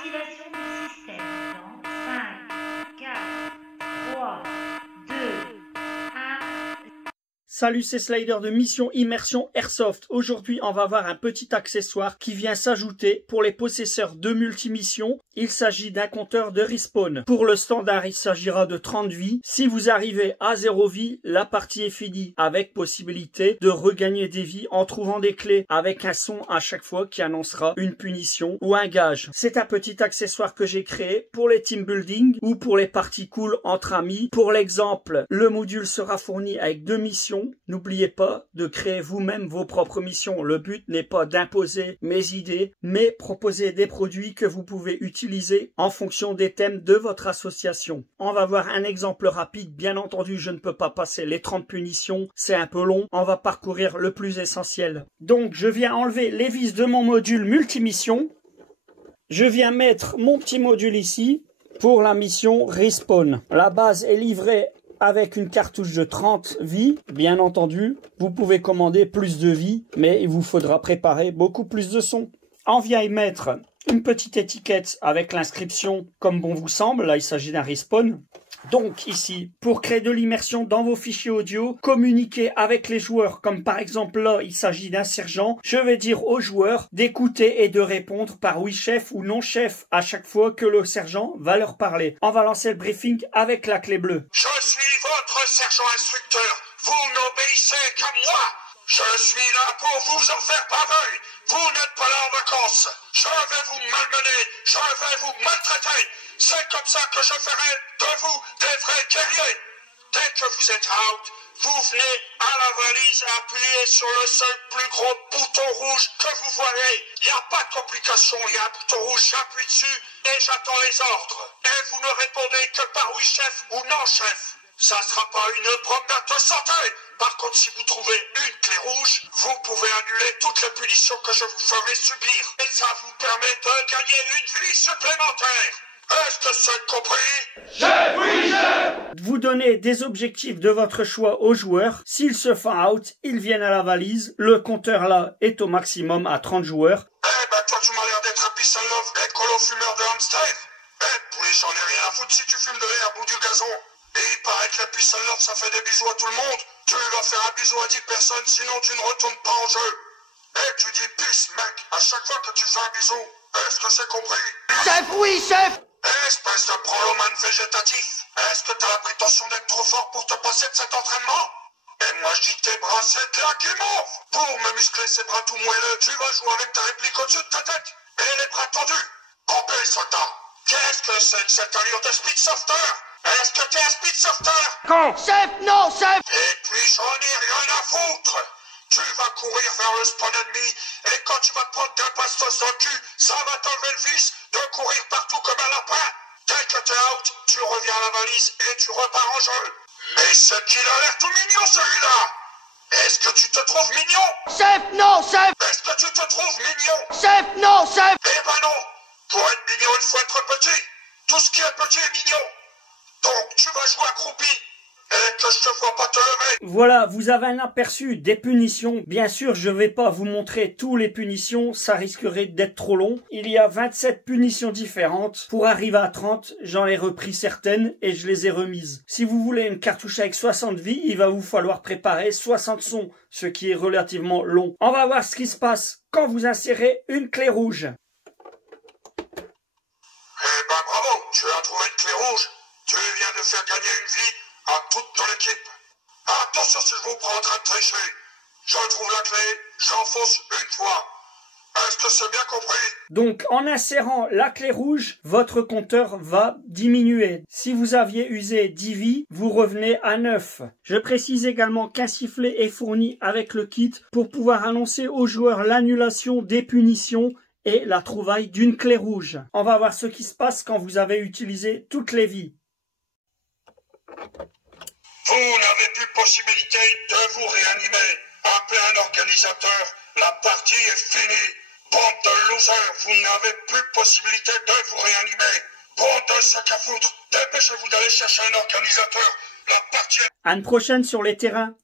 Activation du système dans 5, 4, 3, 2, 1. Salut, c'est Slider de Mission Immersion Airsoft. Aujourd'hui, on va voir un petit accessoire qui vient s'ajouter pour les possesseurs de multimissions. Il s'agit d'un compteur de respawn. Pour le standard, il s'agira de 30 vies. Si vous arrivez à 0 vie, la partie est finie, avec possibilité de regagner des vies en trouvant des clés avec un son à chaque fois qui annoncera une punition ou un gage. C'est un petit accessoire que j'ai créé pour les team building ou pour les parties cool entre amis. Pour l'exemple, le module sera fourni avec 2 missions. N'oubliez pas de créer vous-même vos propres missions. Le but n'est pas d'imposer mes idées, mais proposer des produits que vous pouvez utiliser en fonction des thèmes de votre association. On va voir un exemple rapide. Bien entendu, je ne peux pas passer les 30 punitions, c'est un peu long. On va parcourir le plus essentiel. Donc, je viens enlever les vis de mon module multimission. Je viens mettre mon petit module ici pour la mission Respawn. La base est livrée avec une cartouche de 30 vies, bien entendu. Vous pouvez commander plus de vies, mais il vous faudra préparer beaucoup plus de sons. On vient y mettre une petite étiquette avec l'inscription comme bon vous semble. Là, il s'agit d'un respawn. Donc ici, pour créer de l'immersion dans vos fichiers audio, communiquer avec les joueurs, comme par exemple là, il s'agit d'un sergent, je vais dire aux joueurs d'écouter et de répondre par oui chef ou non chef à chaque fois que le sergent va leur parler. On va lancer le briefing avec la clé bleue. Je suis votre sergent instructeur, vous n'obéissez qu'à moi. Je suis là pour vous en faire pareil. Vous n'êtes pas là en vacances. Je vais vous malmener. Je vais vous maltraiter. C'est comme ça que je ferai de vous des vrais guerriers. Dès que vous êtes out, vous venez à la valise et appuyez sur le seul plus gros bouton rouge que vous voyez. Il n'y a pas de complication. Il y a un bouton rouge, j'appuie dessus et j'attends les ordres. Et vous ne répondez que par oui chef ou non chef. Ça ne sera pas une promenade de santé. Par contre, si vous trouvez une clé rouge, vous pouvez annuler toutes les punitions que je vous ferai subir. Et ça vous permet de gagner une vie supplémentaire. Est-ce que c'est compris? Chef, oui, chef! Vous donnez des objectifs de votre choix aux joueurs. S'ils se font out, ils viennent à la valise. Le compteur là est au maximum à 30 joueurs. Eh ben toi, tu m'as l'air d'être un peace and love et colo fumeur de hamster. Eh, poulet, j'en ai rien à foutre si tu fumes de l'herbe ou du gazon. Et il paraît que la peace and love, ça fait des bisous à tout le monde. Tu vas faire un bisou à 10 personnes, sinon tu ne retournes pas en jeu. Et tu dis peace, mec, à chaque fois que tu fais un bisou. Est-ce que c'est compris? Chef, oui, chef! Espèce de prolomane végétatif. Est-ce que t'as la prétention d'être trop fort pour te passer de cet entraînement? Et moi je dis tes bras, c'est là qui m'offre. Pour me muscler ces bras tout moelleux, tu vas jouer avec ta réplique au-dessus de ta tête. Et les bras tendus. Campez, soldat. Qu'est-ce que c'est que cette allure de speedsofter? Est-ce que t'es un speedsofter? Quand? Chef, non, chef! Et puis j'en ai rien à foutre. Tu vas courir vers le spawn ennemi et quand tu vas te prendre d'un bastos dans le cul, ça va t'enlever le vice de courir partout comme un lapin. Dès que t'es out, tu reviens à la valise et tu repars en jeu. Mais c'est qu'il a l'air tout mignon celui-là. Est-ce que tu te trouves mignon? Chef, non, chef! Est-ce que tu te trouves mignon? Chef, non, chef! Eh ben non. Pour être mignon, il faut être petit. Tout ce qui est petit est mignon. Donc tu vas jouer accroupi. Et que je te vois pas te lever. Voilà, vous avez un aperçu des punitions. Bien sûr, je vais pas vous montrer tous les punitions, ça risquerait d'être trop long. Il y a 27 punitions différentes. Pour arriver à 30, j'en ai repris certaines et je les ai remises. Si vous voulez une cartouche avec 60 vies, il va vous falloir préparer 60 sons, ce qui est relativement long. On va voir ce qui se passe quand vous insérez une clé rouge. Eh ben bravo, tu as trouvé une clé rouge. Tu viens de faire gagner une vie à toute ton équipe. Attention si je vous prends en train de tricher. Je trouve la clé, j'enfonce une fois. Est-ce que c'est bien compris? Donc, en insérant la clé rouge, votre compteur va diminuer. Si vous aviez usé 10 vies, vous revenez à 9. Je précise également qu'un sifflet est fourni avec le kit pour pouvoir annoncer aux joueurs l'annulation des punitions et la trouvaille d'une clé rouge. On va voir ce qui se passe quand vous avez utilisé toutes les vies. Vous n'avez plus possibilité de vous réanimer. Appelez un organisateur, la partie est finie. Bande de losers, vous n'avez plus possibilité de vous réanimer. Bande de sac à foutre, dépêchez-vous d'aller chercher un organisateur. La partie est... À une prochaine sur les terrains.